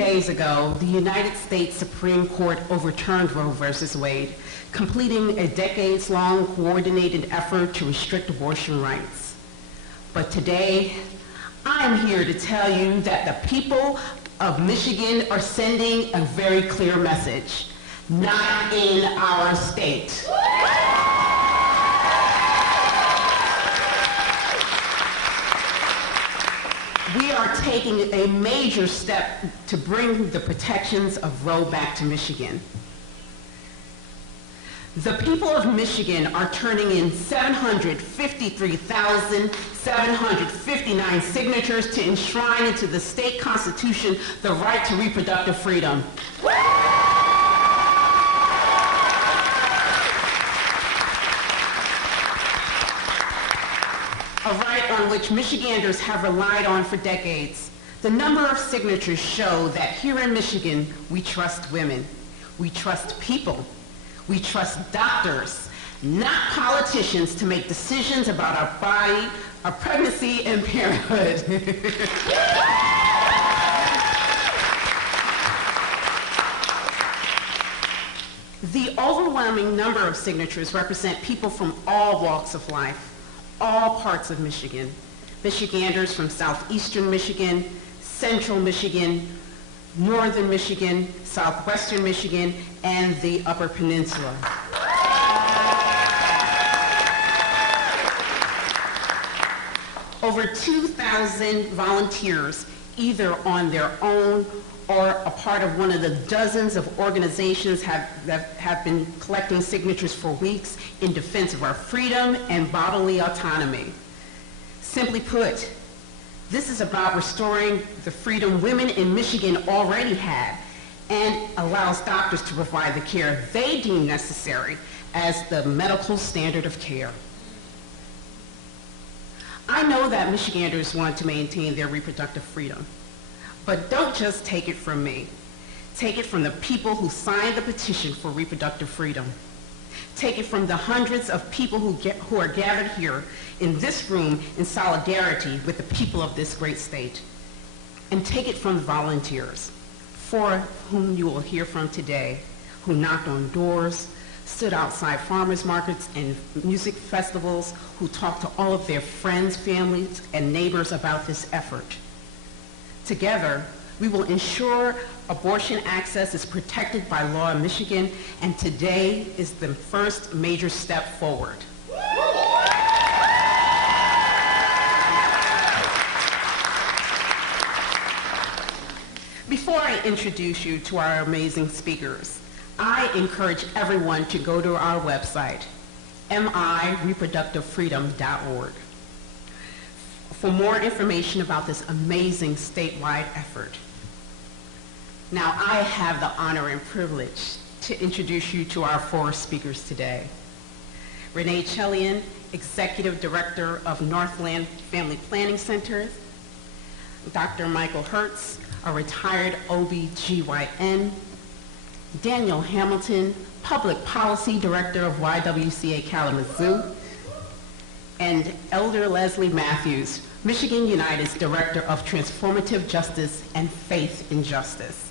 days ago, the United States Supreme Court overturned Roe v. Wade, completing a decades-long coordinated effort to restrict abortion rights. But today, I'm here to tell you that the people of Michigan are sending a very clear message: not in our state. We are taking a major step to bring the protections of Roe back to Michigan. The people of Michigan are turning in 753,759 signatures to enshrine into the state constitution the right to reproductive freedom. A right on which Michiganders have relied on for decades. The number of signatures show that here in Michigan, we trust women, we trust people, we trust doctors, not politicians, to make decisions about our body, our pregnancy, and parenthood. The overwhelming number of signatures represent people from all walks of life, all parts of Michigan. Michiganders from southeastern Michigan, central Michigan, northern Michigan, southwestern Michigan, and the Upper Peninsula. Over 2,000 volunteers, either on their own or a part of one of the dozens of organizations that have been collecting signatures for weeks in defense of our freedom and bodily autonomy. Simply put, this is about restoring the freedom women in Michigan already have, and allows doctors to provide the care they deem necessary as the medical standard of care. I know that Michiganders want to maintain their reproductive freedom. But don't just take it from me. Take it from the people who signed the petition for reproductive freedom. Take it from the hundreds of people who are gathered here in this room in solidarity with the people of this great state. And take it from the volunteers, for whom you will hear from today, who knocked on doors, stood outside farmers markets and music festivals, who talked to all of their friends, families, and neighbors about this effort. Together, we will ensure abortion access is protected by law in Michigan, and today is the first major step forward. Before I introduce you to our amazing speakers, I encourage everyone to go to our website, mireproductivefreedom.org. for more information about this amazing statewide effort. Now, I have the honor and privilege to introduce you to our four speakers today. Renee Chelian, Executive Director of Northland Family Planning Center. Dr. Michael Hertz, a retired OB/GYN. Daniel Hamilton, Public Policy Director of YWCA Kalamazoo. And Elder Leslie Matthews, Michigan United's Director of Transformative Justice and Faith in Justice.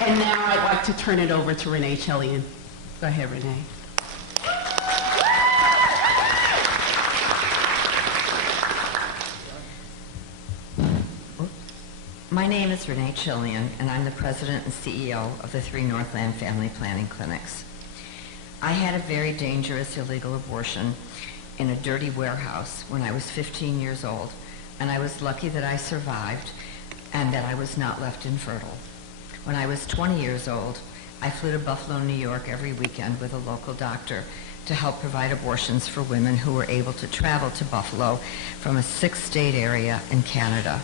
And now I'd like to turn it over to Renee Chelian. Go ahead, Renee. My name is Renee Chelian, and I'm the President and CEO of the 3 Northland Family Planning Clinics. I had a very dangerous illegal abortion in a dirty warehouse when I was 15 years old, and I was lucky that I survived and that I was not left infertile. When I was 20 years old, I flew to Buffalo, New York every weekend with a local doctor to help provide abortions for women who were able to travel to Buffalo from a 6-state area in Canada.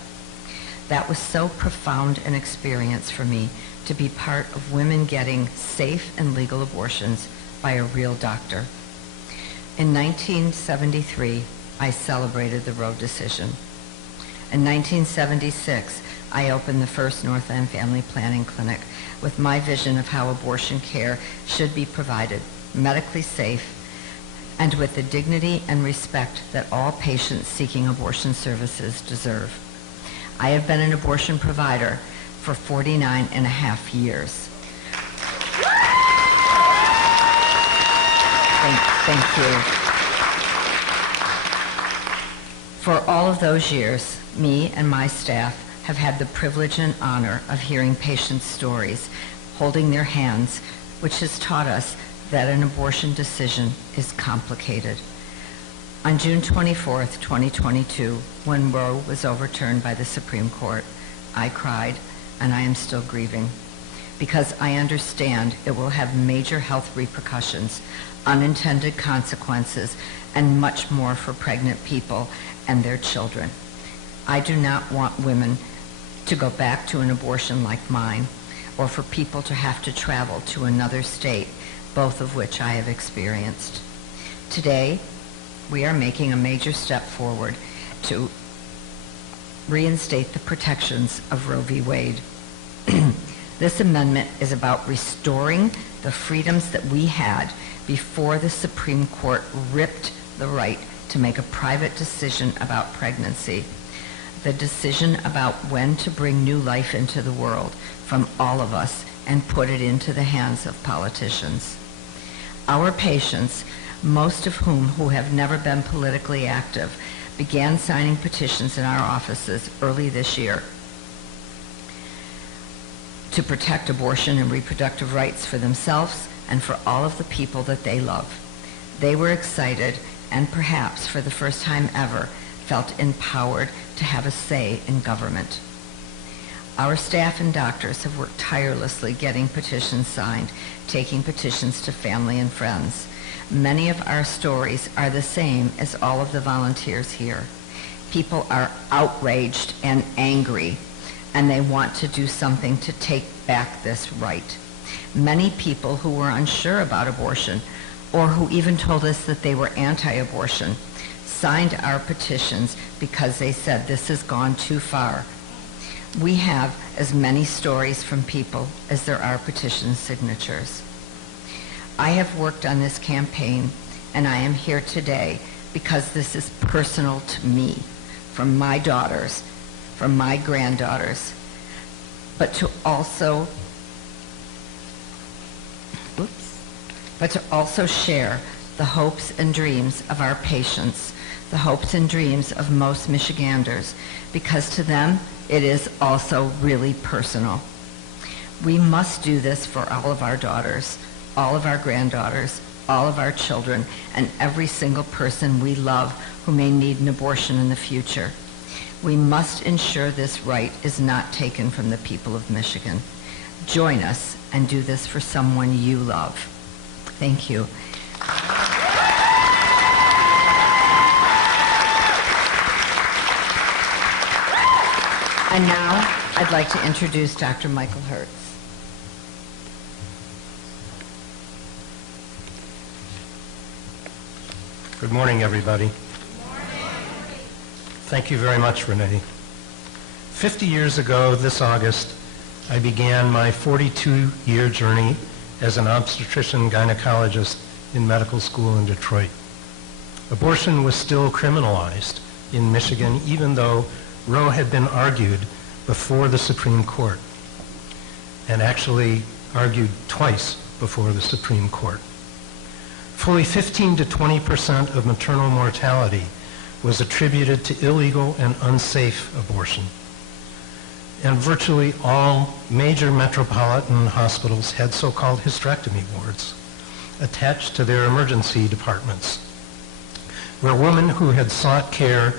That was so profound an experience for me to be part of women getting safe and legal abortions by a real doctor. In 1973, I celebrated the Roe decision. In 1976, I opened the first Northland Family Planning Clinic with my vision of how abortion care should be provided, medically safe, and with the dignity and respect that all patients seeking abortion services deserve. I have been an abortion provider for 49 and a half years. Thank you. For all of those years, me and my staff have had the privilege and honor of hearing patients' stories, holding their hands, which has taught us that an abortion decision is complicated. On June 24th, 2022, when Roe was overturned by the Supreme Court, I cried, and I am still grieving, because I understand it will have major health repercussions, unintended consequences, and much more for pregnant people and their children. I do not want women to go back to an abortion like mine, or for people to have to travel to another state, both of which I have experienced. Today, we are making a major step forward to reinstate the protections of Roe v. Wade. This amendment is about restoring the freedoms that we had before the Supreme Court ripped the right to make a private decision about pregnancy, the decision about when to bring new life into the world from all of us and put it into the hands of politicians. Our patients, most of whom who have never been politically active, began signing petitions in our offices early this year to protect abortion and reproductive rights for themselves and for all of the people that they love. They were excited and perhaps for the first time ever felt empowered to have a say in government. Our staff and doctors have worked tirelessly getting petitions signed, taking petitions to family and friends. Many of our stories are the same as all of the volunteers here. People are outraged and angry, and they want to do something to take back this right. Many people who were unsure about abortion, or who even told us that they were anti-abortion, signed our petitions because they said this has gone too far. We have as many stories from people as there are petition signatures. I have worked on this campaign, and I am here today because this is personal to me, from my daughters, from my granddaughters, but to also share the hopes and dreams of our patients, the hopes and dreams of most Michiganders, because to them it is also really personal. We must do this for all of our daughters, all of our granddaughters, all of our children, and every single person we love who may need an abortion in the future. We must ensure this right is not taken from the people of Michigan. Join us and do this for someone you love. Thank you. And now I'd like to introduce Dr. Michael Hertz. Good morning, everybody. Thank you very much, Renee. 50 years ago this August, I began my 42-year journey as an obstetrician-gynecologist in medical school in Detroit. Abortion was still criminalized in Michigan, even though Roe had been argued before the Supreme Court, and actually argued twice before the Supreme Court. Fully 15 to 20% of maternal mortality was attributed to illegal and unsafe abortion. And virtually all major metropolitan hospitals had so-called hysterectomy wards attached to their emergency departments, where women who had sought care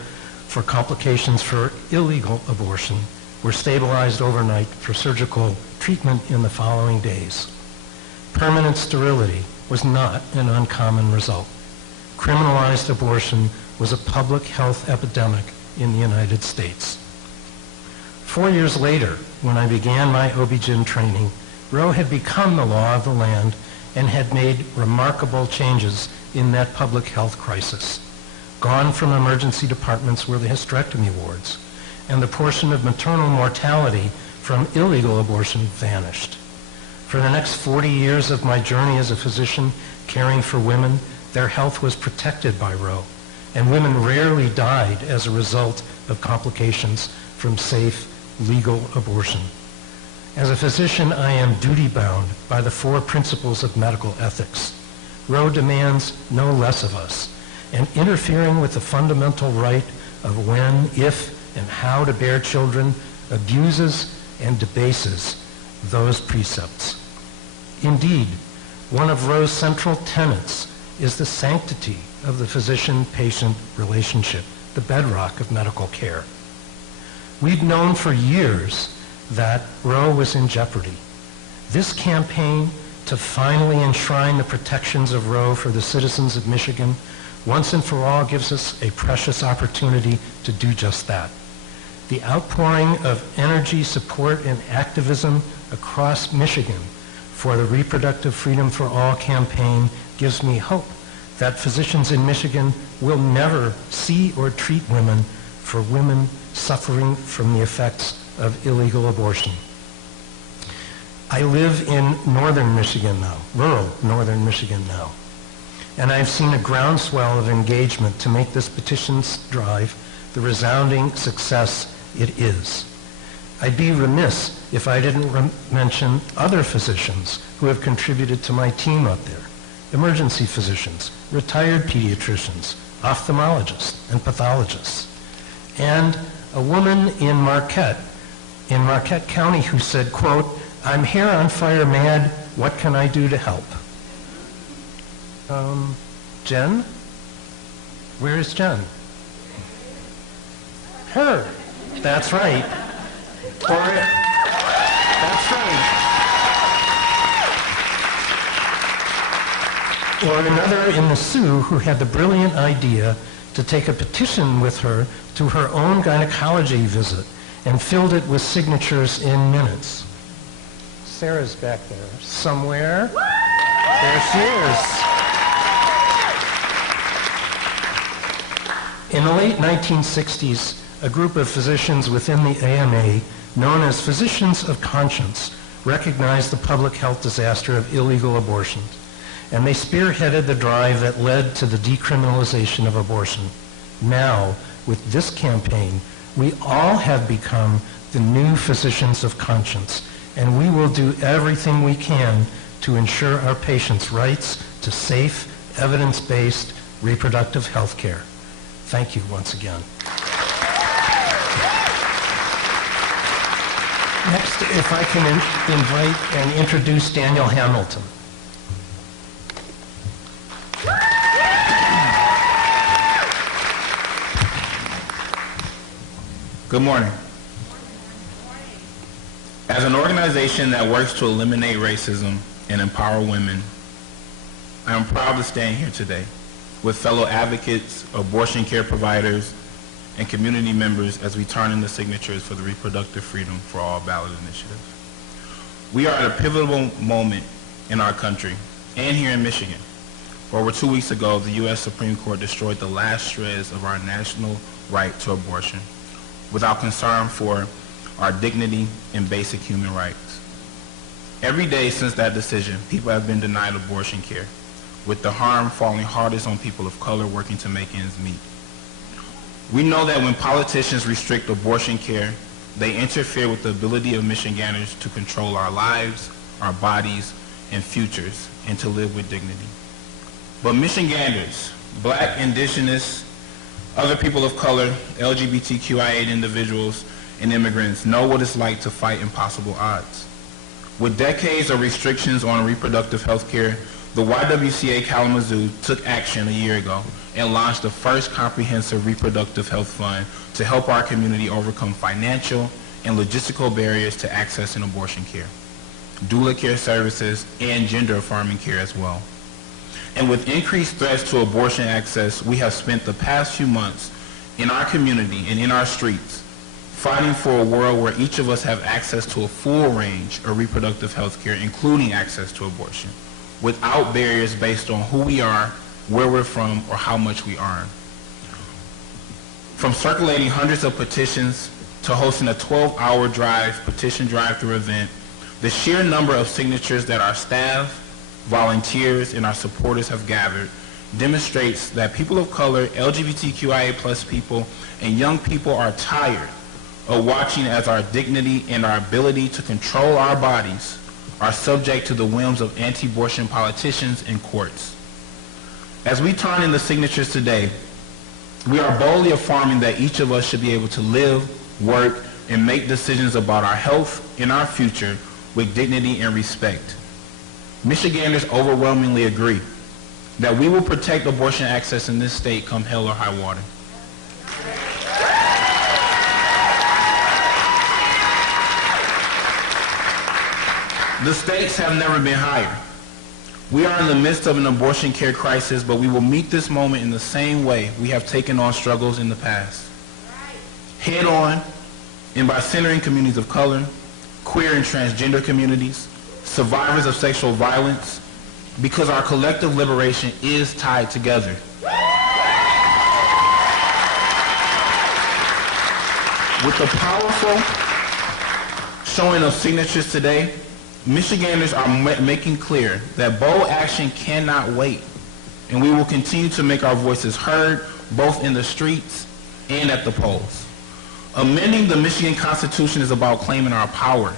for complications for illegal abortion were stabilized overnight for surgical treatment in the following days. Permanent sterility was not an uncommon result. Criminalized abortion was a public health epidemic in the United States. 4 years later, when I began my OB-GYN training, Roe had become the law of the land and had made remarkable changes in that public health crisis. Gone from emergency departments were the hysterectomy wards, and the portion of maternal mortality from illegal abortion vanished. For the next 40 years of my journey as a physician caring for women, their health was protected by Roe, and women rarely died as a result of complications from safe, legal abortion. As a physician, I am duty-bound by the 4 principles of medical ethics. Roe demands no less of us, and interfering with the fundamental right of when, if, and how to bear children abuses and debases those precepts. Indeed, one of Roe's central tenets is the sanctity of the physician-patient relationship, the bedrock of medical care. We've known for years that Roe was in jeopardy. This campaign to finally enshrine the protections of Roe for the citizens of Michigan once and for all gives us a precious opportunity to do just that. The outpouring of energy, support, and activism across Michigan for the Reproductive Freedom for All campaign gives me hope that physicians in Michigan will never see or treat women for women suffering from the effects of illegal abortion. I live in northern Michigan now, rural northern Michigan now, and I've seen a groundswell of engagement to make this petitions drive the resounding success it is. I'd be remiss if I didn't mention other physicians who have contributed to my team up there. Emergency physicians, retired pediatricians, ophthalmologists, and pathologists. And a woman in Marquette County who said, quote, "I'm hair on fire mad, what can I do to help?" Jen? Where is Jen? Her. That's right. That's right. Or another in the Sioux who had the brilliant idea to take a petition with her to her own gynecology visit and filled it with signatures in minutes. Sarah's back there somewhere. There she is. In the late 1960s, a group of physicians within the AMA, known as Physicians of Conscience, recognized the public health disaster of illegal abortions, and they spearheaded the drive that led to the decriminalization of abortion. Now, with this campaign, we all have become the new physicians of conscience, and we will do everything we can to ensure our patients' rights to safe, evidence-based reproductive health care. Thank you once again. Next, if I can invite and introduce Daniel Hamilton. Good morning. As an organization that works to eliminate racism and empower women, I am proud to stand here today with fellow advocates, abortion care providers, and community members as we turn in the signatures for the Reproductive Freedom for All ballot initiative. We are at a pivotal moment in our country and here in Michigan. Over 2 weeks ago, the U.S. Supreme Court destroyed the last shreds of our national right to abortion without concern for our dignity and basic human rights. Every day since that decision, people have been denied abortion care, with the harm falling hardest on people of color working to make ends meet. We know that when politicians restrict abortion care, they interfere with the ability of Michiganders to control our lives, our bodies, and futures, and to live with dignity. But Michiganders, Black, Indigenous, other people of color, LGBTQIA individuals, and immigrants know what it's like to fight impossible odds. With decades of restrictions on reproductive health care, the YWCA Kalamazoo took action a year ago and launched the first comprehensive reproductive health fund to help our community overcome financial and logistical barriers to accessing abortion care, doula care services, and gender-affirming care as well. And with increased threats to abortion access, we have spent the past few months in our community and in our streets fighting for a world where each of us have access to a full range of reproductive health care, including access to abortion, without barriers based on who we are, where we're from, or how much we earn. From circulating hundreds of petitions to hosting a 12-hour petition drive-through event, the sheer number of signatures that our staff, volunteers, and our supporters have gathered demonstrates that people of color, LGBTQIA+ people, and young people are tired of watching as our dignity and our ability to control our bodies are subject to the whims of anti-abortion politicians and courts. As we turn in the signatures today, we are boldly affirming that each of us should be able to live, work, and make decisions about our health and our future with dignity and respect. Michiganders overwhelmingly agree that we will protect abortion access in this state come hell or high water. The stakes have never been higher. We are in the midst of an abortion care crisis, but we will meet this moment in the same way we have taken on struggles in the past. Head on, and by centering communities of color, queer and transgender communities, survivors of sexual violence, because our collective liberation is tied together. With the powerful showing of signatures today, Michiganders are making clear that bold action cannot wait, and we will continue to make our voices heard both in the streets and at the polls. Amending the Michigan Constitution is about claiming our power,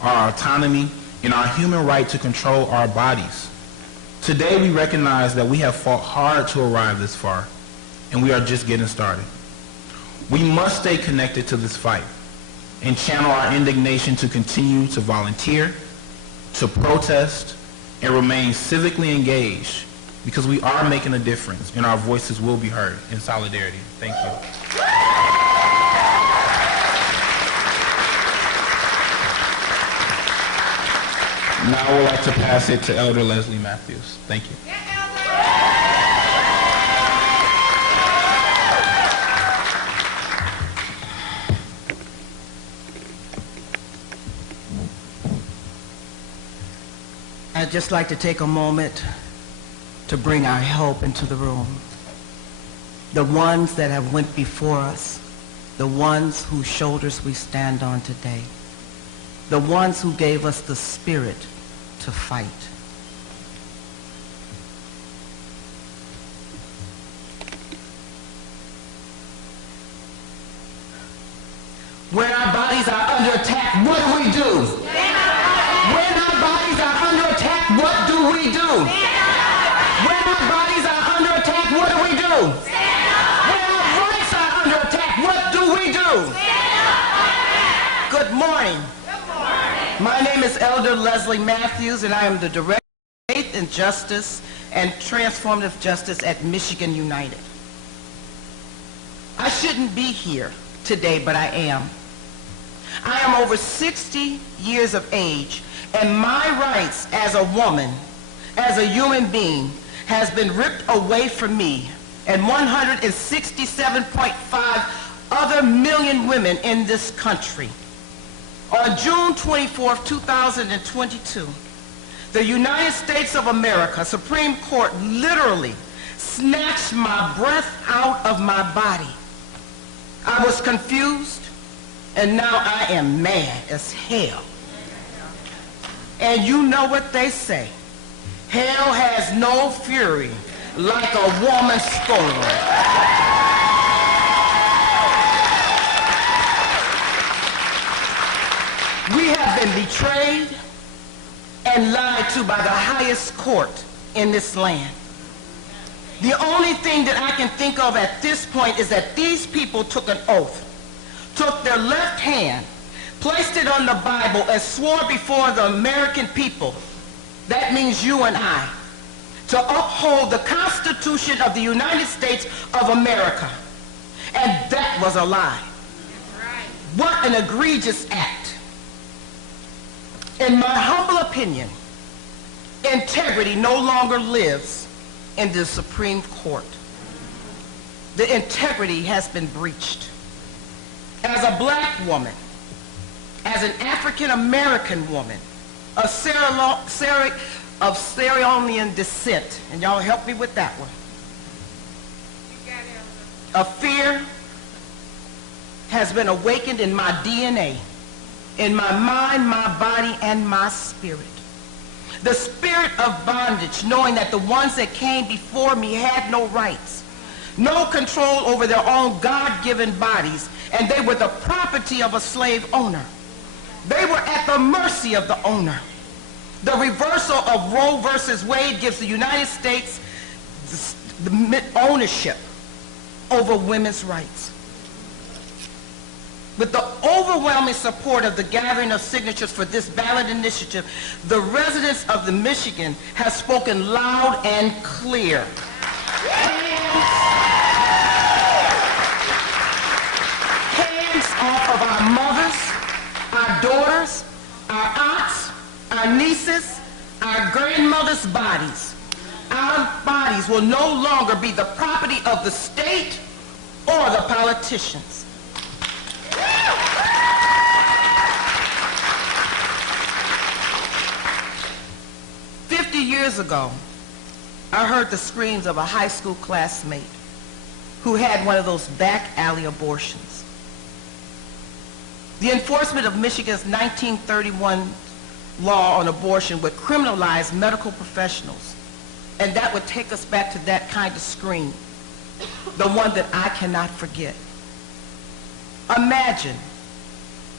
our autonomy, and our human right to control our bodies. Today we recognize that we have fought hard to arrive this far, and we are just getting started. We must stay connected to this fight and channel our indignation to continue to volunteer, to protest, and remain civically engaged, because we are making a difference and our voices will be heard in solidarity. Thank you. Now I would like to pass it to Elder Leslie Matthews. Thank you. I'd just like to take a moment to bring our help into the room. The ones that have went before us, the ones whose shoulders we stand on today, the ones who gave us the spirit to fight. When our bodies are under attack, what do we do? When our bodies are under attack, what do we do? When our bodies are under attack, what do we do? When our rights are under attack, what do we do? Good morning. My name is Elder Leslie Matthews, and I am the Director of Faith and Justice and Transformative Justice at Michigan United. I shouldn't be here today, but I am. I am over 60 years of age, and my rights as a woman, as a human being, has been ripped away from me and 167.5 other million women in this country. On June 24, 2022, the United States of America Supreme Court literally snatched my breath out of my body. I was confused, and now I am mad as hell. And you know what they say, hell has no fury like a woman scorned. We have been betrayed and lied to by the highest court in this land. The only thing that I can think of at this point is that these people took an oath, took their left hand, placed it on the Bible, and swore before the American people, that means you and I, to uphold the Constitution of the United States of America. And that was a lie. What an egregious act. In my humble opinion, integrity no longer lives in the Supreme Court. The integrity has been breached. As a black woman, as an African American woman, of Sierra Leonean descent, and y'all help me with that one, a fear has been awakened in my DNA, in my mind, my body, and my spirit. The spirit of bondage, knowing that the ones that came before me had no rights, no control over their own God-given bodies, and they were the property of a slave owner. They were at the mercy of the owner. The reversal of Roe versus Wade gives the United States the ownership over women's rights. With the overwhelming support of the gathering of signatures for this ballot initiative, the residents of the Michigan have spoken loud and clear. Hands off of our mothers, our daughters, our aunts, our nieces, our grandmothers' bodies. Our bodies will no longer be the property of the state or the politicians. 50 years ago, I heard the screams of a high school classmate who had one of those back alley abortions. The enforcement of Michigan's 1931 law on abortion would criminalize medical professionals, and that would take us back to that kind of scream, the one that I cannot forget. Imagine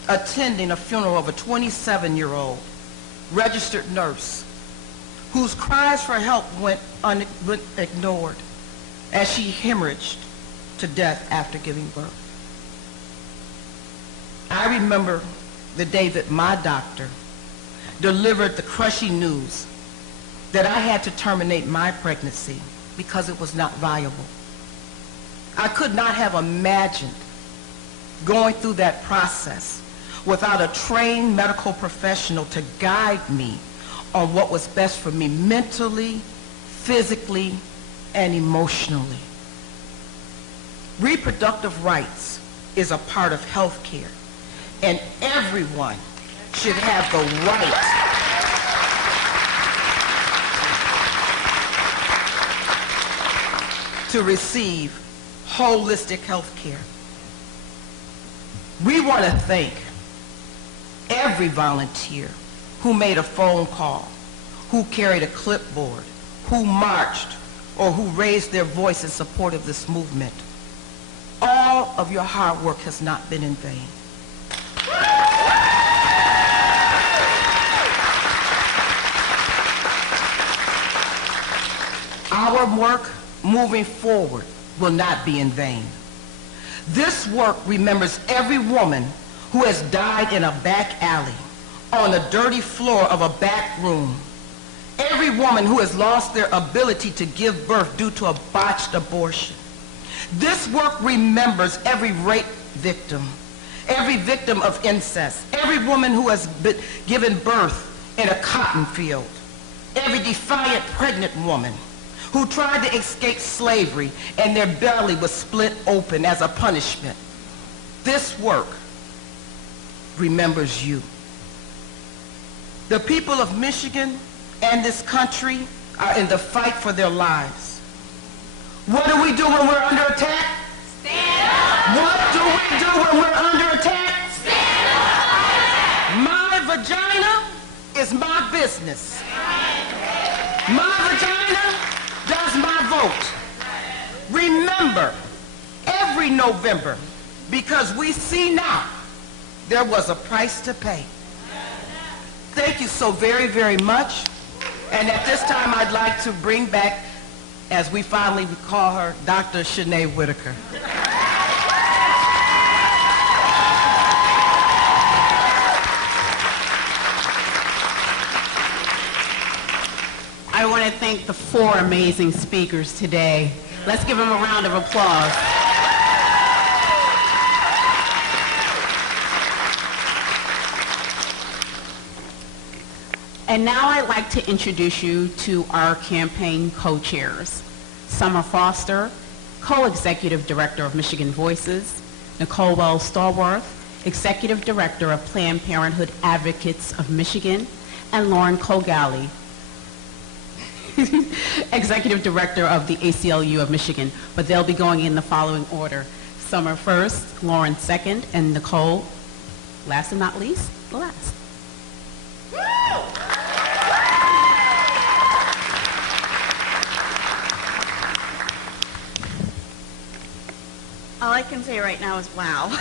attending a funeral of a 27-year-old registered nurse whose cries for help went ignored as she hemorrhaged to death after giving birth. I remember the day that my doctor delivered the crushing news that I had to terminate my pregnancy because it was not viable. I could not have imagined going through that process without a trained medical professional to guide me on what was best for me mentally, physically, and emotionally. Reproductive rights is a part of health care, and everyone should have the right to receive holistic health care. We want to thank every volunteer who made a phone call, who carried a clipboard, who marched, or who raised their voice in support of this movement. All of your hard work has not been in vain. Our work moving forward will not be in vain. This work remembers every woman who has died in a back alley, on the dirty floor of a back room. Every woman who has lost their ability to give birth due to a botched abortion. This work remembers every rape victim, every victim of incest, every woman who has been given birth in a cotton field, every defiant pregnant woman who tried to escape slavery and their belly was split open as a punishment. This work remembers you. The people of Michigan and this country are in the fight for their lives. What do we do when we're under attack? Stand up! What do we do when we're under attack? Stand up! My vagina is my business. My vagina does my vote. Remember, every November, because we see now there was a price to pay. Thank you so very, very much. And at this time, I'd like to bring back, as we finally call her, Dr. Shanae Whitaker. I want to thank the four amazing speakers today. Let's give them a round of applause. And now I'd like to introduce you to our campaign co-chairs. Summer Foster, Co-Executive Director of Michigan Voices, Nicole Wells Stallworth, Executive Director of Planned Parenthood Advocates of Michigan, and Lauren Kogali, Executive Director of the ACLU of Michigan, but they'll be going in the following order. Summer first, Lauren second, and Nicole, last and not least, the last. All I can say right now is wow.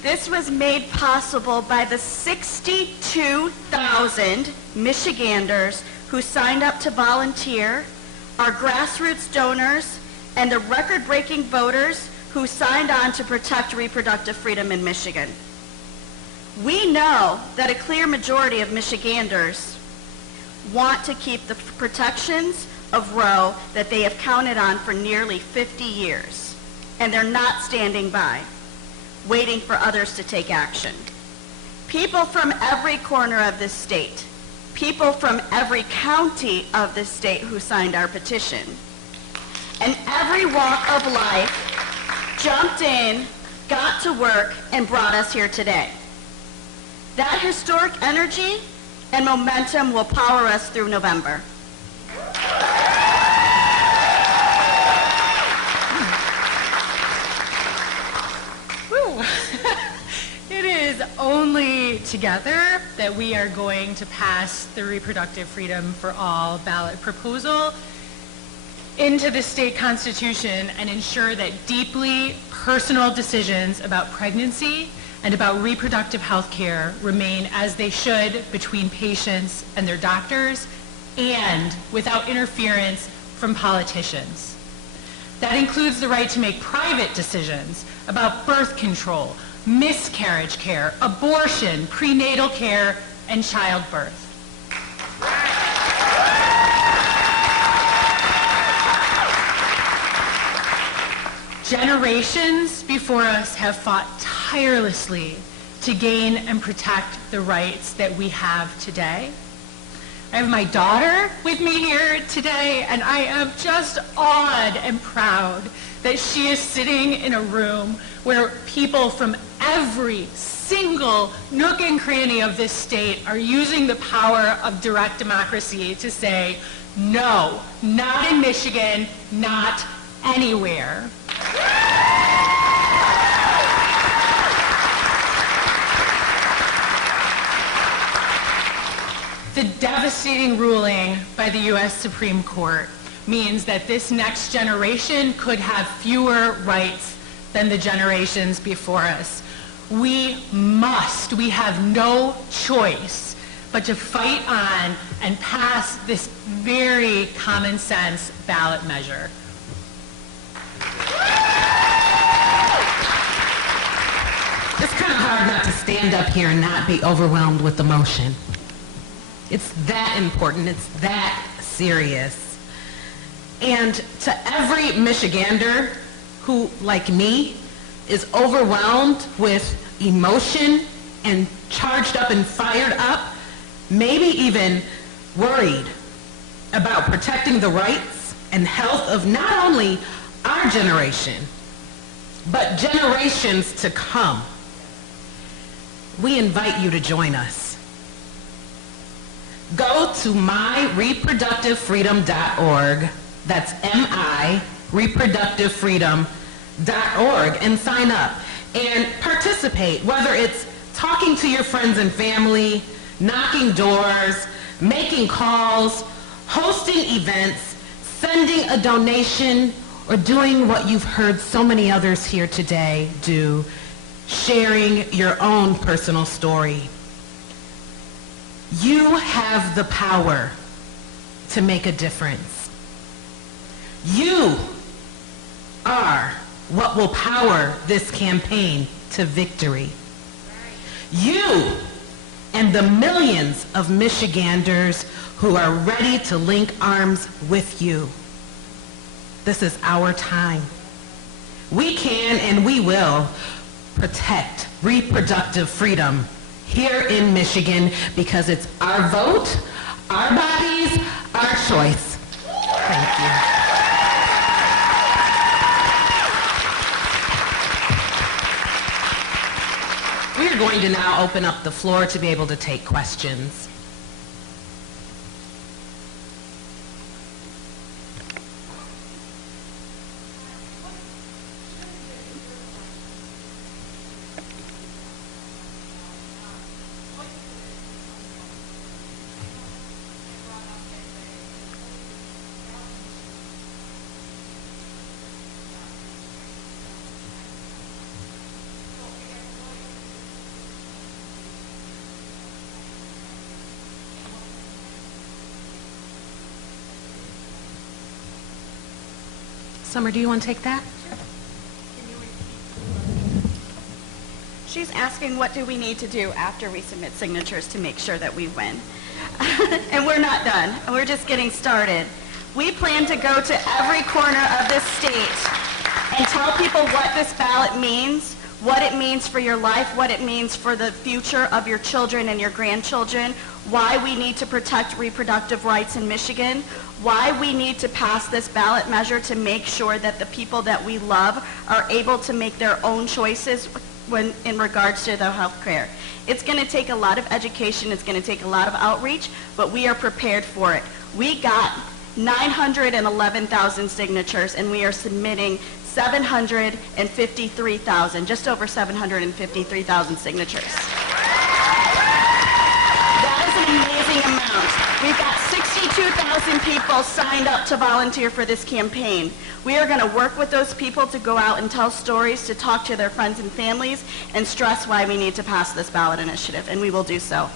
This was made possible by the 62,000 Michiganders who signed up to volunteer, our grassroots donors, and the record-breaking voters who signed on to protect reproductive freedom in Michigan. We know that a clear majority of Michiganders want to keep the protections of Roe that they have counted on for nearly 50 years, and they're not standing by, waiting for others to take action. People from every corner of this state, people from every county of this state who signed our petition, and every walk of life jumped in, got to work, and brought us here today. That historic energy and momentum will power us through November. It is only together that we are going to pass the Reproductive Freedom for All ballot proposal into the state constitution and ensure that deeply personal decisions about pregnancy and about reproductive health care remain as they should between patients and their doctors and without interference from politicians. That includes the right to make private decisions about birth control, miscarriage care, abortion, prenatal care, and childbirth. Generations before us have fought tirelessly to gain and protect the rights that we have today. I have my daughter with me here today, and I am just awed and proud that she is sitting in a room where people from every single nook and cranny of this state are using the power of direct democracy to say, no, not in Michigan, not anywhere. The devastating ruling by the U.S. Supreme Court means that this next generation could have fewer rights than the generations before us. We have no choice but to fight on and pass this very common sense ballot measure. It's kind of hard not to stand up here and not be overwhelmed with emotion. It's that important. It's that serious. And to every Michigander who, like me, is overwhelmed with emotion and charged up and fired up, maybe even worried about protecting the rights and health of not only our generation, but generations to come, we invite you to join us. Go to myreproductivefreedom.org, that's M-I, reproductivefreedom.org, and sign up and participate, whether it's talking to your friends and family, knocking doors, making calls, hosting events, sending a donation, or doing what you've heard so many others here today do, sharing your own personal story. You have the power to make a difference. You are what will power this campaign to victory. You and the millions of Michiganders who are ready to link arms with you. This is our time. We can and we will protect reproductive freedom here in Michigan because it's our vote, our bodies, our choice. Thank you. We are going to now open up the floor to be able to take questions. Summer, do you want to take that? She's asking what do we need to do after we submit signatures to make sure that we win. And we're not done. We're just getting started. We plan to go to every corner of this state and tell people what this ballot means, what it means for your life, what it means for the future of your children and your grandchildren, why we need to protect reproductive rights in Michigan, why we need to pass this ballot measure to make sure that the people that we love are able to make their own choices when in regards to their health care. It's going to take a lot of education, it's going to take a lot of outreach, but we are prepared for it. We got 911,000 signatures, and we are submitting 753,000, just over 753,000 signatures. That is an amazing amount. We've got 62,000 people signed up to volunteer for this campaign. We are going to work with those people to go out and tell stories, to talk to their friends and families, and stress why we need to pass this ballot initiative, and we will do so.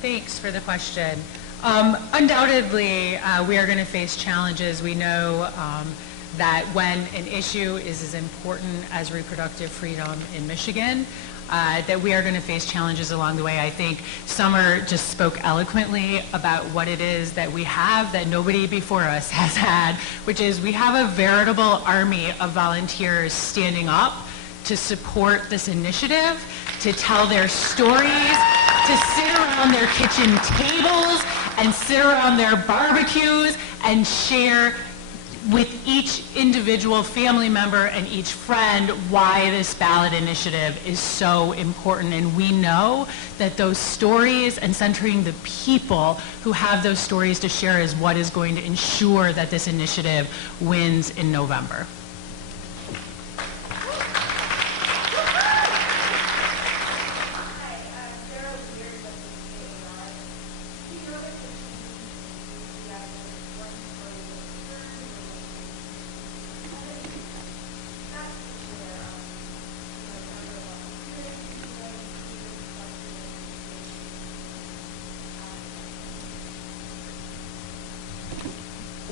Thanks for the question. Undoubtedly, we are going to face challenges. We know that when an issue is as important as reproductive freedom in Michigan, that we are going to face challenges along the way. I think Summer just spoke eloquently about what it is that we have that nobody before us has had, which is we have a veritable army of volunteers standing up to support this initiative, to tell their stories, to sit around their kitchen tables and sit around their barbecues and share with each individual family member and each friend why this ballot initiative is so important. And we know that those stories and centering the people who have those stories to share is what is going to ensure that this initiative wins in November.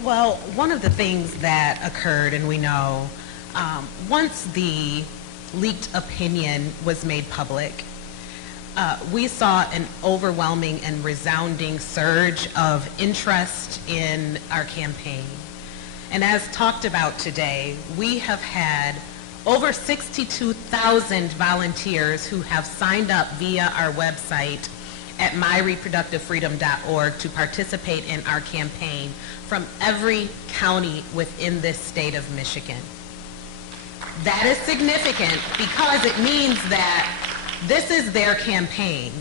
Well, one of the things that occurred, and we know, once the leaked opinion was made public, we saw an overwhelming and resounding surge of interest in our campaign. And as talked about today, we have had over 62,000 volunteers who have signed up via our website at myreproductivefreedom.org to participate in our campaign from every county within this state of Michigan. That is significant because it means that this is their campaign,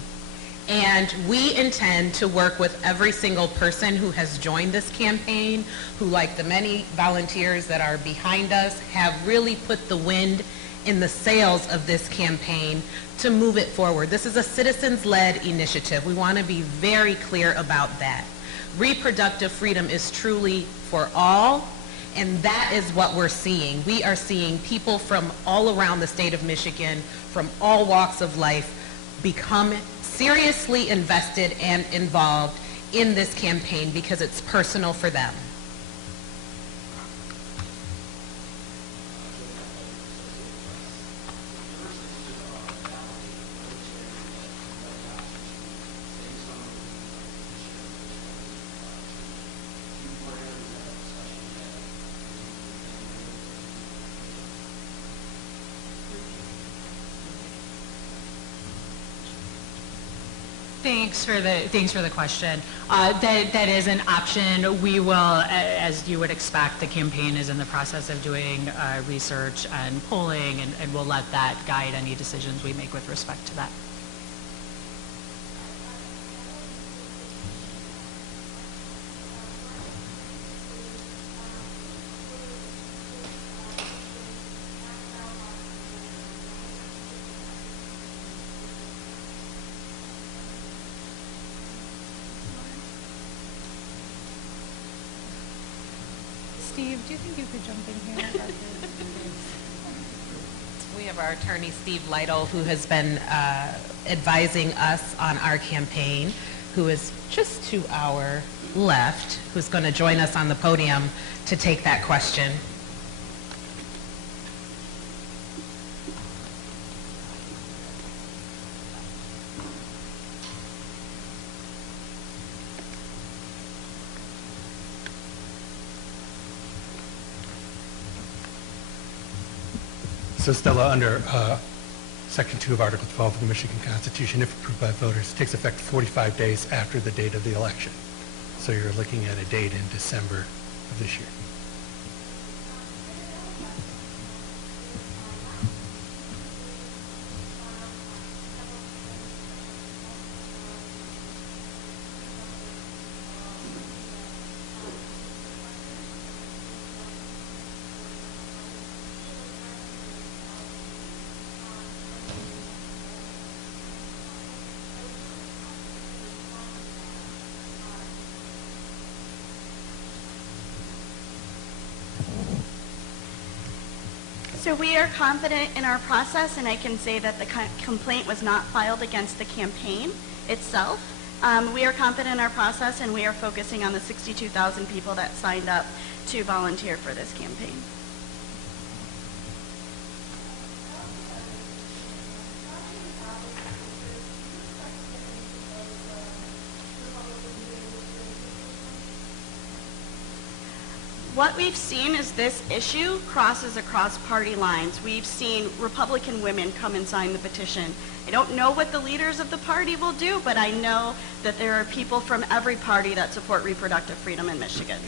and we intend to work with every single person who has joined this campaign, who, like the many volunteers that are behind us, have really put the wind in the sails of this campaign to move it forward. This is a citizens-led initiative. We want to be very clear about that. Reproductive freedom is truly for all, and that is what we're seeing. We are seeing people from all around the state of Michigan, from all walks of life, become seriously invested and involved in this campaign because it's personal for them. Thanks for the question. That is an option. We will, as you would expect, the campaign is in the process of doing research and polling, and we'll let that guide any decisions we make with respect to that. Do you think you could jump in here? We have our attorney, Steve Lytle, who has been advising us on our campaign, who is just to our left, who's going to join us on the podium to take that question. So Stella, under Section 2 of Article 12 of the Michigan Constitution, if approved by voters, takes effect 45 days after the date of the election. So you're looking at a date in December of this year. So we are confident in our process, and I can say that the complaint was not filed against the campaign itself. We are confident in our process, and we are focusing on the 62,000 people that signed up to volunteer for this campaign. What we've seen is this issue crosses across party lines. We've seen Republican women come and sign the petition. I don't know what the leaders of the party will do, but I know that there are people from every party that support reproductive freedom in Michigan.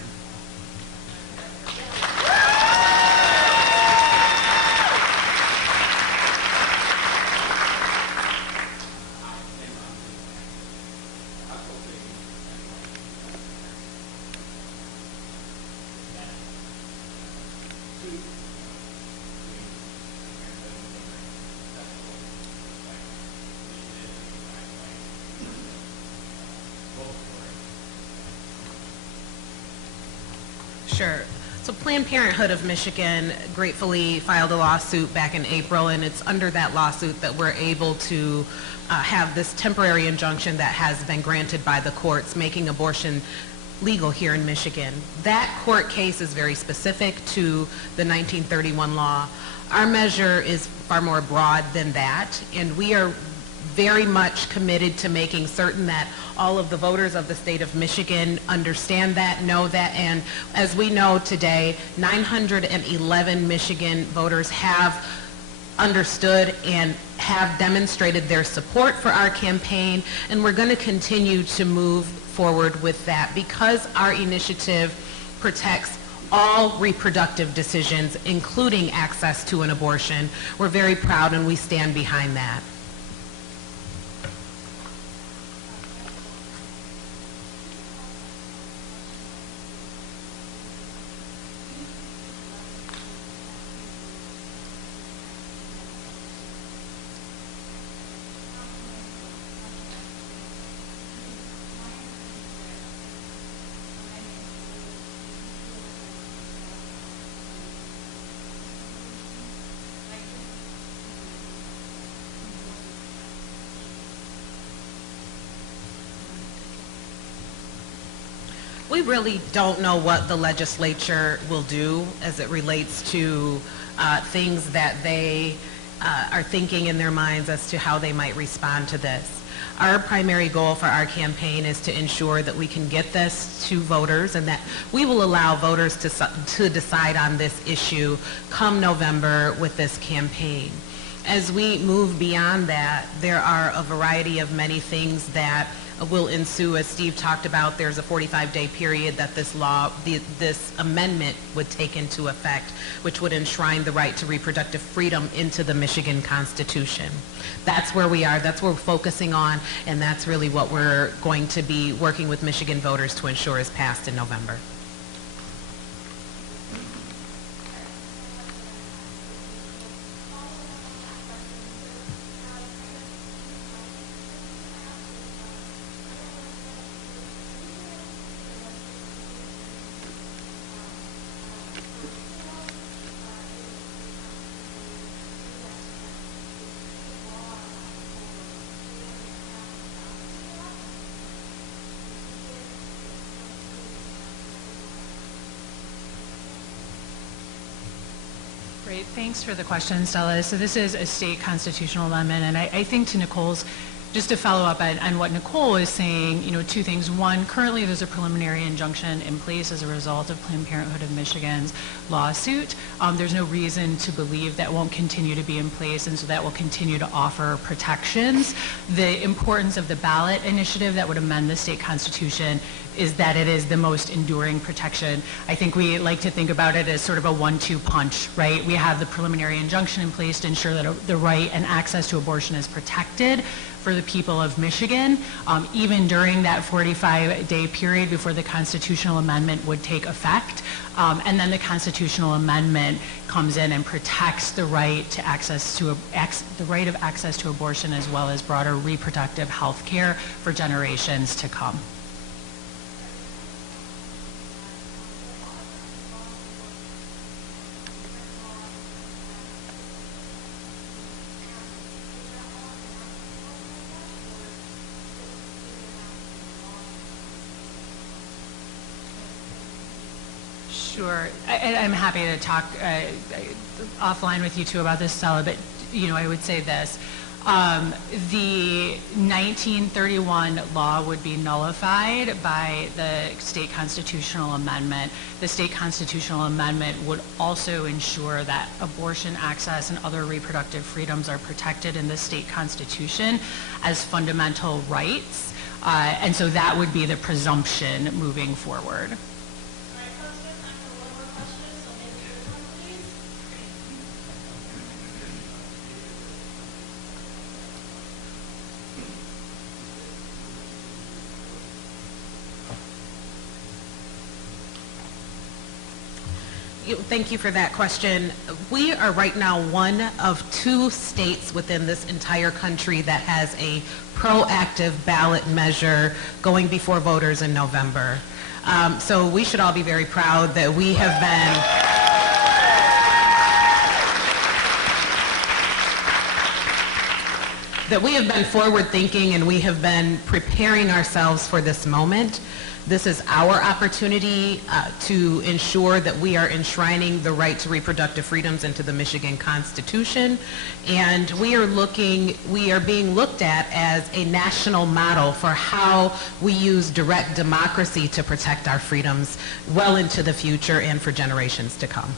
Sure. So Planned Parenthood of Michigan gratefully filed a lawsuit back in April, and it's under that lawsuit that we're able to have this temporary injunction that has been granted by the courts, making abortion legal here in Michigan. That court case is very specific to the 1931 law. Our measure is far more broad than that, and we are very much committed to making certain that all of the voters of the state of Michigan understand that, know that, and as we know today, 911 Michigan voters have understood and have demonstrated their support for our campaign, and we're going to continue to move forward with that because our initiative protects all reproductive decisions, including access to an abortion. We're very proud and we stand behind that. We really don't know what the legislature will do as it relates to things that they are thinking in their minds as to how they might respond to this. Our primary goal for our campaign is to ensure that we can get this to voters and that we will allow voters to decide on this issue come November with this campaign. As we move beyond that, there are a variety of many things that will ensue. As Steve talked about, there's a 45-day period that this law, this amendment would take into effect, which would enshrine the right to reproductive freedom into the Michigan Constitution. That's where we are, that's what we're focusing on, and that's really what we're going to be working with Michigan voters to ensure is passed in November. Thanks for the question, Stella. So this is a state constitutional amendment, and I think to Nicole's, just to follow up on what Nicole is saying, two things. One, currently there's a preliminary injunction in place as a result of Planned Parenthood of Michigan's lawsuit. There's no reason to believe that won't continue to be in place, and so that will continue to offer protections. The importance of the ballot initiative that would amend the state constitution is that it is the most enduring protection. I think we like to think about it as sort of a 1-2 punch, right? We have the preliminary injunction in place to ensure that the right and access to abortion is protected for the people of Michigan, even during that 45-day period before the constitutional amendment would take effect. And then the constitutional amendment comes in and protects the right to the right of access to abortion, as well as broader reproductive health care for generations to come. Sure. I'm happy to talk offline with you too about this, Stella, but I would say this. The 1931 law would be nullified by the state constitutional amendment. The state constitutional amendment would also ensure that abortion access and other reproductive freedoms are protected in the state constitution as fundamental rights. And so that would be the presumption moving forward. Thank you for that question. We are right now one of 2 states within this entire country that has a proactive ballot measure going before voters in November. So we should all be very proud that we have been forward thinking, and we have been preparing ourselves for this moment. This is our opportunity to ensure that we are enshrining the right to reproductive freedoms into the Michigan Constitution, and we are being looked at as a national model for how we use direct democracy to protect our freedoms well into the future and for generations to come.